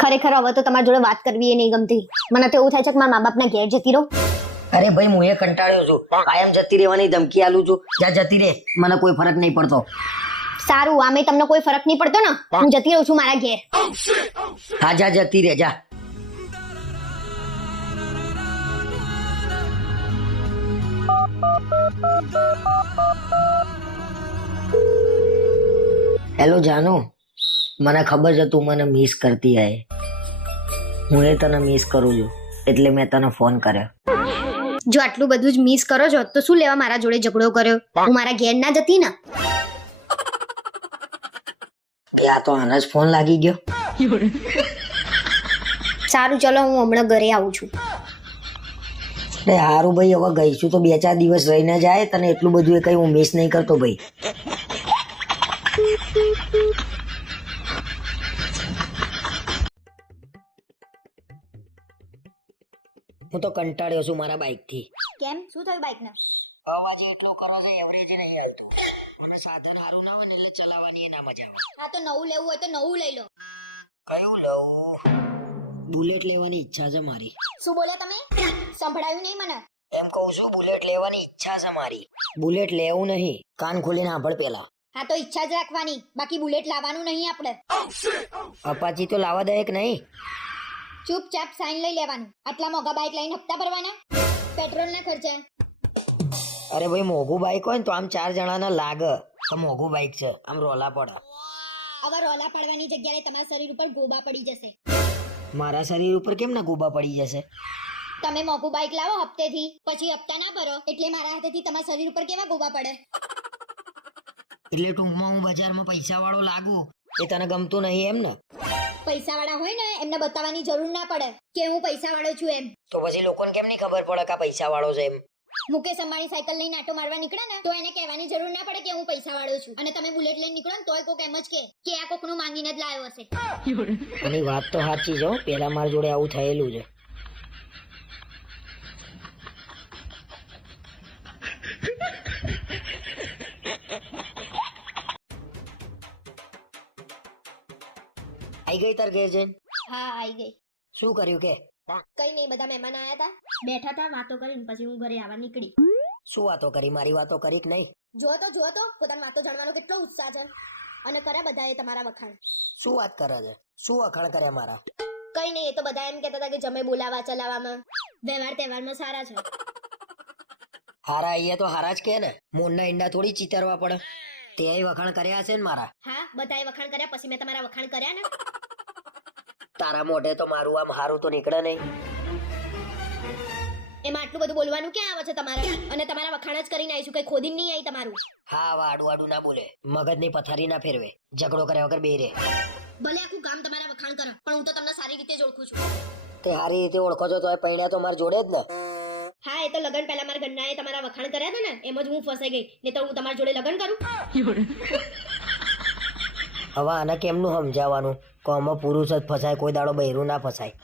ખરેખર હવે તો તમારી જોડે વાત કરવી એ નહીં ગમતી. મને તો એવું થાય છે કે મારા મા બાપના ઘેર જતી રહો. અરે ભાઈ હું એ કંટાળ્યો છું. કાયમ જતી રહેવાની ધમકી આલું છું. જા જતી રે મને કોઈ ફરક નહીં પડતો. સારું આમે તમને કોઈ ફરક નહીં પડતો ને? હું જતી રહું છું મારા ઘેર. હા જા જતી રે જા. હેલો જાનુ. મને ખબર છે તું મને મિસ કરતી હે હું એ તને મિસ કરું છું એટલે મેં તને ફોન કર્યો. જો આટલું બધું જ મિસ કરો છો તો શું લેવા મારા જોડે ઝઘડો કર્યો? હું મારા ઘેર ના જતી ને? યા તો આને જ ફોન લાગી ગયો. સારું ચલો હું હમણાં ઘરે આવું છું. અરે હારું ભાઈ હવે ગઈ છું તો બે ચાર દિવસ રહીને જાય તને એટલું બધું એ કઈ હું મિસ નહીં કરતો ભાઈ. હું તો કંટાળ્યો છું મારા બાઇકથી. કેમ? શું થયું બાઈક ને અવાજ એટલો કરો છો એવરેજ નહીં આવતું. મને સાધન સારું ના હોય ને એટલે ચલાવવાની ના મજા આવે. હા તો નવું લેવું હોય તો નવું લઈ લો. કયું લઉં? બુલેટ લેવાની ઈચ્છા છે મારી. શું બોલ્યા તમે? સંભળાયું નહીં મને? એમ કહું છું બુલેટ લેવાની ઈચ્છા છે મારી. બુલેટ લેવું નહીં. કાન ખોલીને સાંભળ પેલા. હા તો ઈચ્છા જ રાખવાની. બાકી બુલેટ લાવવાનું નહીં આપણે. અપાચી તો લાવવા દે કે નહીં. ચૂપચાપ સાઈન લઈ લેવાનું. આટલા મોંઘા બાઇક લઈને હપ્તા ભરવાના? પેટ્રોલના ખર્ચે. અરે ભાઈ મોઘું બાઇક હોય ને તો આમ ચાર જણાના લાગે. તો મોઘું બાઇક છે. આમ રોલા પડે. હવે રોલા પડવાની જગ્યાએ તમારા શરીર ઉપર ગોબા પડી જશે. મારા શરીર ઉપર કેમ ના ગોબા પડી જશે? તમે મોંઘું બાઇક લાવો હપ્તેથી પછી હપ્તા ના ભરો એટલે મારા હાથેથી તમારા શરીર ઉપર કેવા ગોબા પડે? એટલે ટૂંકમાં હું બજારમાં પૈસા વાળો લાગુ. એ તને ગમતું નહીં એમ ને? પૈસા વાળા હોય ને એમને બતાવવાની જરૂર ના પડે કે હું પૈસા વાળો છું એમ. તો પછી લોકોને કેમ નહીં ખબર પડે કે આ પૈસા વાળો છે એમ? મુકેશ અંબાણી સાયકલ લઈને આટો મારવા નીકળે ને તો એને કહેવાની જરૂર ના પડે કે હું પૈસા વાળો છું. અને તમે બુલેટ લઈને નીકળો ને તોય કોક એમ જ કે કે આ કોકનું માંગીને જ લાવ્યો હશે. એની વાત તો સાચી છે પેલા મારા જોડે આવું થયેલું છે. આઈ ગઈ તાર ઘેર જઈને? હા આવી ગઈ. શું કર્યું કે? કઈ નહીં બધા મહેમાન આયા હતા બેઠા હતા વાતો કરીને પછી હું ઘરે આવવા નીકળી. શું વાતો કરી? મારી વાતો કરી કે નહીં? જો તો જો તો. પોતાની વાતો જાણવાનો કેટલો ઉત્સાહ છે. અને કર્યા બધાએ તમારા વખાણ. શું વાત કરે છે? શું વખાણ કર્યા મારા? કઈ નહીં એ તો બધા એમ કહેતા હતા કે જમે બોલાવા ચલાવવામાં. વ્યવહાર તહેવારમાં સારા છે. હારા અહીંયા તો હારા જ કે ને. મોરના ઈંડા થોડી ચીતરવા પડે. તે વખાણ કર્યા છે ને મારા? હા બધાએ વખાણ કર્યા પછી મેં તમારા વખાણ કર્યા ને? તારા મોઢે તો મારું આમ હારું તો નીકળે નહીં. એમાં આટલું બધું બોલવાનું ક્યાં આવે છે તમારે? અને તમારા વખાણ જ કરીને આવીશું કઈ ખોદીને નહીં આવી તમારું? હા વાડું આડું આડું ના બોલે. મગજની પથારી ના ફેરવે. ઝઘડો કર્યા વગર બે રે ભલે આખું ગામ તમારા વખાણ કરે પણ હું તો તમને સારી રીતે જ ઓળખું છું. તે સારી રીતે ઓળખો છો તો એ પૈણા તો માર જોડે જ ને. હા એ તો લગન પહેલા મારા ઘરનાએ તમારા વખાણ કર્યા હતા ને એમ જ હું ફસાઈ ગઈ. નહીં તો હું તમારા જોડે લગન કરું? હવે આને કેમનું સમજાવવાનું? કોમો પુરુષ જ ફસાય કોઈ દાડો બહેરું ના ફસાય.